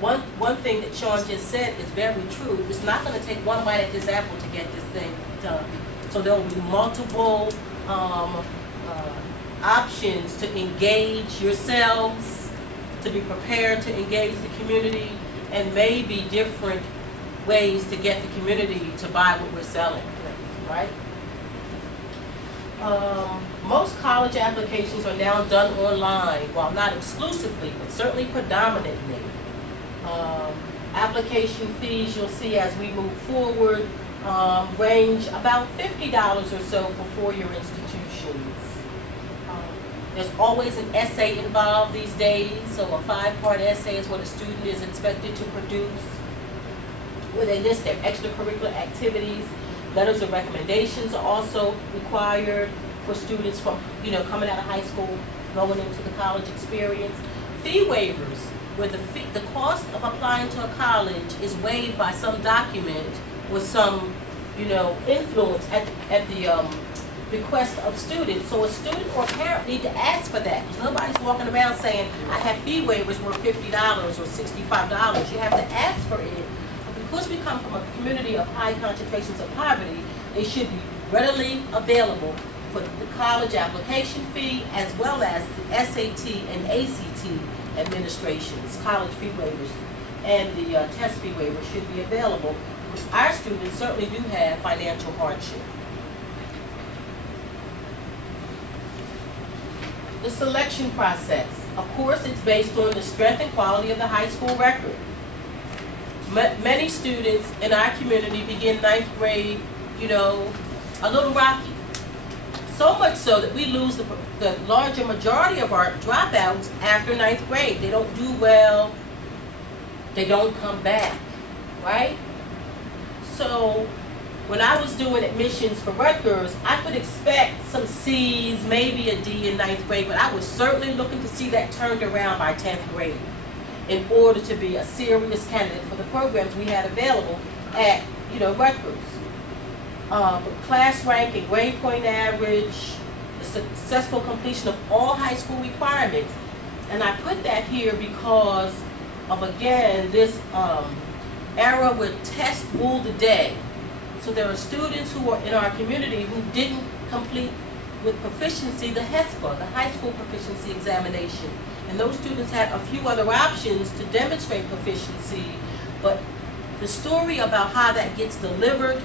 one thing that Sean just said is very true. It's not going to take one bite at this apple to get this thing done. So there will be multiple options to engage yourselves, to be prepared to engage the community, and maybe different ways to get the community to buy what we're selling, right? Most college applications are now done online, while not exclusively, but certainly predominantly. Application fees, you'll see as we move forward, range about $50 or so for four-year institutions. There's always an essay involved these days, so a 5-part essay is what a student is expected to produce, where they list their extracurricular activities. Letters of recommendations are also required for students from, coming out of high school, going into the college experience. Fee waivers, where the cost of applying to a college is waived by some document or some, influence at the request of students. So a student or parent need to ask for that, because nobody's walking around saying, I have fee waivers worth $50 or $65. You have to ask for it. Because we come from a community of high concentrations of poverty, they should be readily available for the college application fee, as well as the SAT and ACT administrations. College fee waivers and the test fee waivers should be available, because our students certainly do have financial hardship. The selection process. Of course, it's based on the strength and quality of the high school record. Many students in our community begin 9th grade, a little rocky. So much so that we lose the larger majority of our dropouts after 9th grade. They don't do well, they don't come back, right? So when I was doing admissions for Rutgers, I could expect some C's, maybe a D in 9th grade, but I was certainly looking to see that turned around by 10th grade in order to be a serious candidate for the programs we had available at, Rutgers. Class rank and grade point average, the successful completion of all high school requirements. And I put that here because of, again, this era where tests rule the day. So there are students who are in our community who didn't complete with proficiency the HESPA, the high school proficiency examination. And those students had a few other options to demonstrate proficiency, but the story about how that gets delivered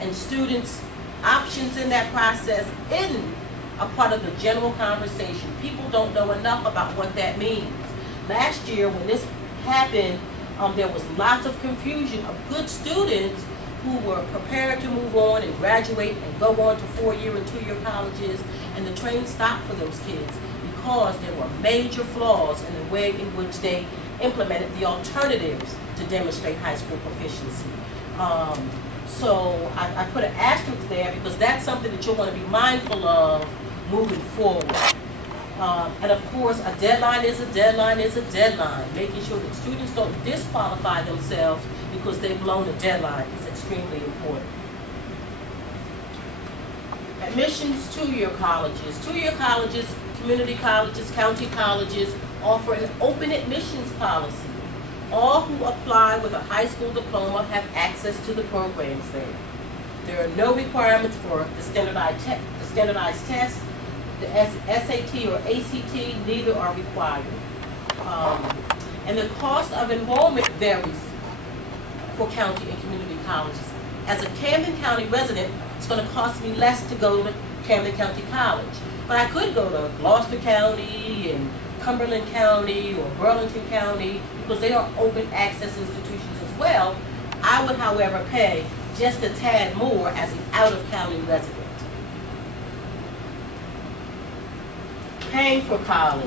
and students' options in that process isn't a part of the general conversation. People don't know enough about what that means. Last year when this happened, there was lots of confusion of good students who were prepared to move on and graduate and go on to 4-year and 2-year colleges, and the train stopped for those kids because there were major flaws in the way in which they implemented the alternatives to demonstrate high school proficiency. So I put an asterisk there because that's something that you'll want to be mindful of moving forward. And of course, a deadline is a deadline is a deadline. Making sure that students don't disqualify themselves because they've blown a deadline is extremely important. Admissions, 2-year colleges. 2-year colleges, community colleges, county colleges offer an open admissions policy. All who apply with a high school diploma have access to the programs there. There are no requirements for the standardized test. The SAT or ACT, neither are required. And the cost of enrollment varies for county and community colleges. As a Camden County resident, it's going to cost me less to go to Camden County College. But I could go to Gloucester County and Cumberland County or Burlington County because they are open access institutions as well. I would, however, pay just a tad more as an out-of-county resident. Paying for college.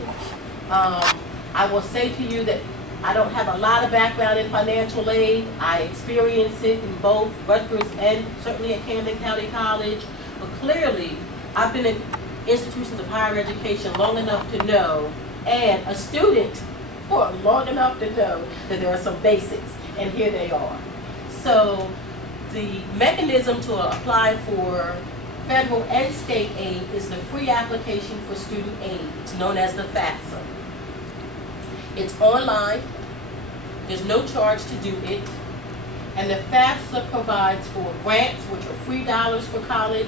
I will say to you that I don't have a lot of background in financial aid. I experienced it in both Rutgers and certainly at Camden County College. But clearly, I've been in institutions of higher education long enough to know, and a student for long enough to know that there are some basics, and here they are. So the mechanism to apply for federal and state aid is the free application for student aid. It's known as the FAFSA. It's online. There's no charge to do it. And the FAFSA provides for grants, which are free dollars for college,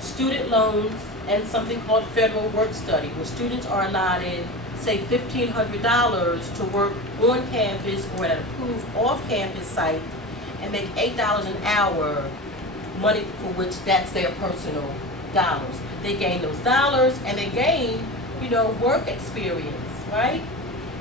student loans, and something called federal work study, where students are allotted, say, $1,500 to work on campus or at an approved off-campus site and make $8 an hour, money for which that's their personal dollars. They gain those dollars and they gain, work experience, right?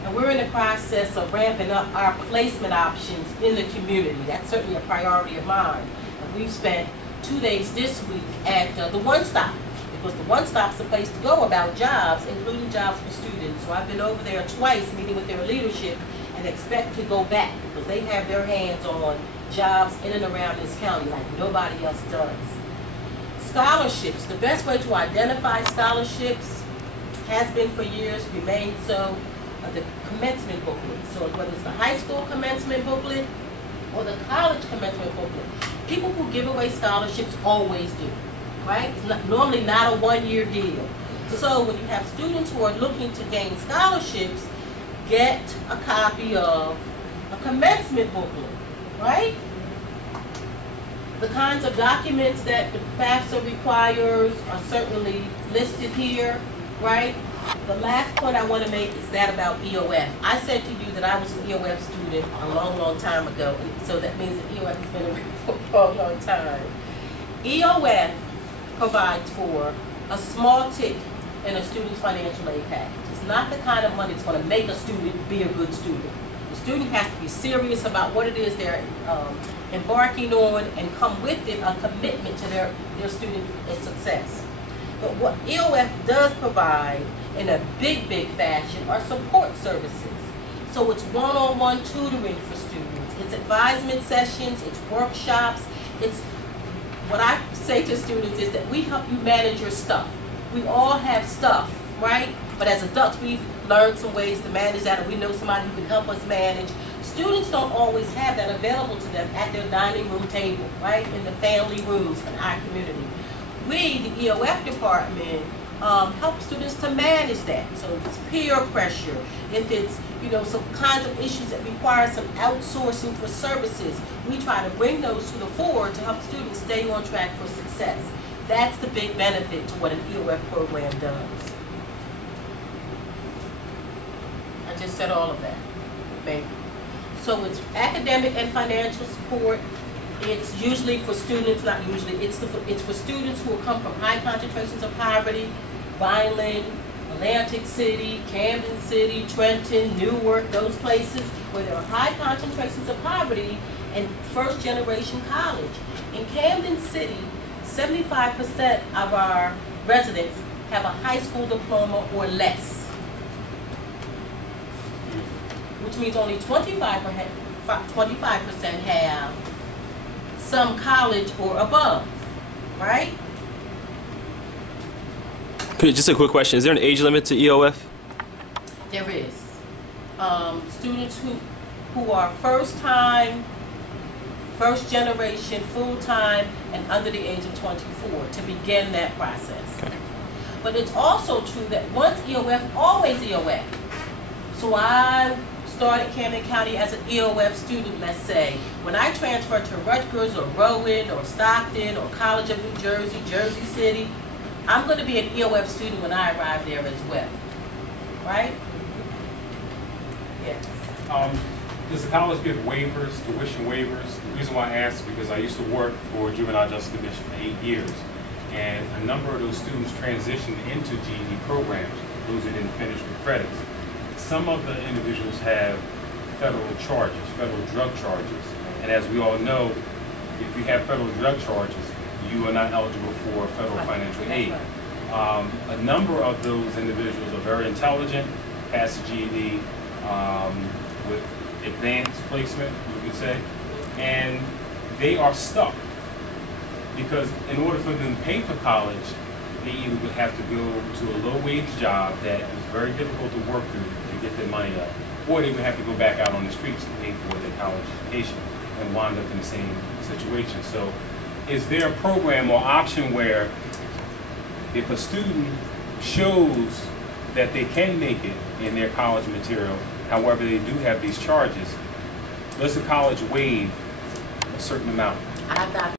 And we're in the process of ramping up our placement options in the community. That's certainly a priority of mine. And we've spent 2 days this week at the One Stop, because the One Stop's the place to go about jobs, including jobs for students. So I've been over there twice meeting with their leadership and expect to go back because they have their hands on jobs in and around this county like nobody else does. Scholarships. The best way to identify scholarships has been for years, remains so, the commencement booklet. So whether it's the high school commencement booklet or the college commencement booklet, people who give away scholarships always do, right? It's normally not a one-year deal. So when you have students who are looking to gain scholarships, get a copy of a commencement booklet, right? The kinds of documents that the FAFSA requires are certainly listed here, right? The last point I want to make is that about EOF. I said to you that I was an EOF student a long, long time ago, and so that means that EOF has been around for a long time. EOF provides for a small tick in a student's financial aid package. It's not the kind of money that's going to make a student be a good student. The student has to be serious about what it is they're embarking on and come with it a commitment to their student success. But what EOF does provide in a big, big fashion are support services. So it's one-on-one tutoring for students. It's advisement sessions, it's workshops. It's what I say to students is that we help you manage your stuff. We all have stuff, right? But as adults, we've learned some ways to manage that, and we know somebody who can help us manage. Students don't always have that available to them at their dining room table, right? In the family rooms in our community. We, the EOF department, help students to manage that. So if it's peer pressure, if it's some kinds of issues that require some outsourcing for services, we try to bring those to the fore to help students stay on track for success. That's the big benefit to what an EOF program does. I just said all of that. Maybe. So it's academic and financial support. It's usually for students, not usually, it's for students who will come from high concentrations of poverty, Vineland, Atlantic City, Camden City, Trenton, Newark, those places where there are high concentrations of poverty and first generation college. In Camden City, 75% of our residents have a high school diploma or less, which means only 25% have some college or above, right? Just a quick question. Is there an age limit to EOF? There is. Students who are first time, first generation, full time, and under the age of 24 to begin that process. Okay. But it's also true that once EOF, always EOF. So I started Camden County as an EOF student, let's say. When I transferred to Rutgers or Rowan or Stockton or College of New Jersey, Jersey City, I'm going to be an EOF student when I arrive there as well, right? Yes. Does the college give waivers, tuition waivers? The reason why I ask is because I used to work for Juvenile Justice Commission for 8 years, and a number of those students transitioned into GED programs, those who didn't finish with credits. Some of the individuals have federal charges, federal drug charges, and as we all know, if you have federal drug charges, you are not eligible for federal financial aid. A number of those individuals are very intelligent, pass the GED with advanced placement, you could say, and they are stuck because in order for them to pay for college, they either would have to go to a low-wage job that is very difficult to work through to get their money up, or they would have to go back out on the streets to pay for their college education and wind up in the same situation. So is there a program or option where if a student shows that they can make it in their college material, however they do have these charges, does the college waive a certain amount? I've got